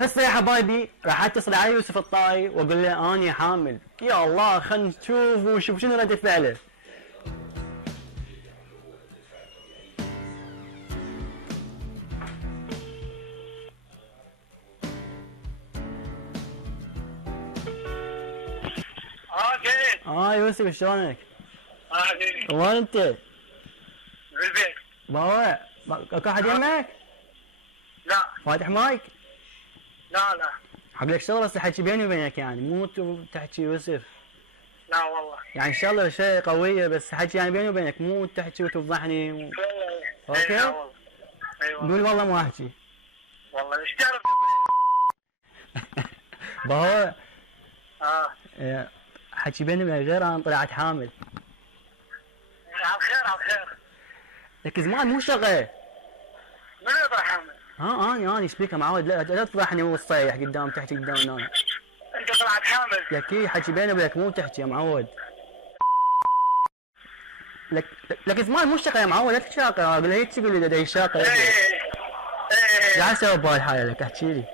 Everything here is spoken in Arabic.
هسه يا حبايبي راح اتصل على يوسف الطائي واقول له اني حامل. يا الله خلنا نشوف ونشوف شنو رد فعله. كيف؟ يوسف شلونك؟ كيف؟ وين انت؟ بالبيت. بابا اكو احد يمك؟ لا فاتح مايك؟ لا حق لك شغله بس الحكي بيني وبينك يعني مو تحكي يوسف. لا والله. يعني ان شاء الله شيء قويه بس حكي يعني بيني وبينك مو تحكي وتفضحني اوكي؟ اي والله. قول والله مو احكي. والله ايش تعرف؟ بابا حكي بيني وبينك غير انا طلعت حامل. على الخير على الخير. لك زمان مو شغله. من يطلع حامل؟ اني ايش بيك معود لا تفضحني والصيح قدام تحكي قدام الناس. انت طلعت حامل؟ لك حكي بيني وبينك مو تحكي يا معود. لك زمان مو شقه يا معود لا تشاقه اقول له هيك تقول لي دا شاقه. لا اسوي بهالحاله لك احكي لي.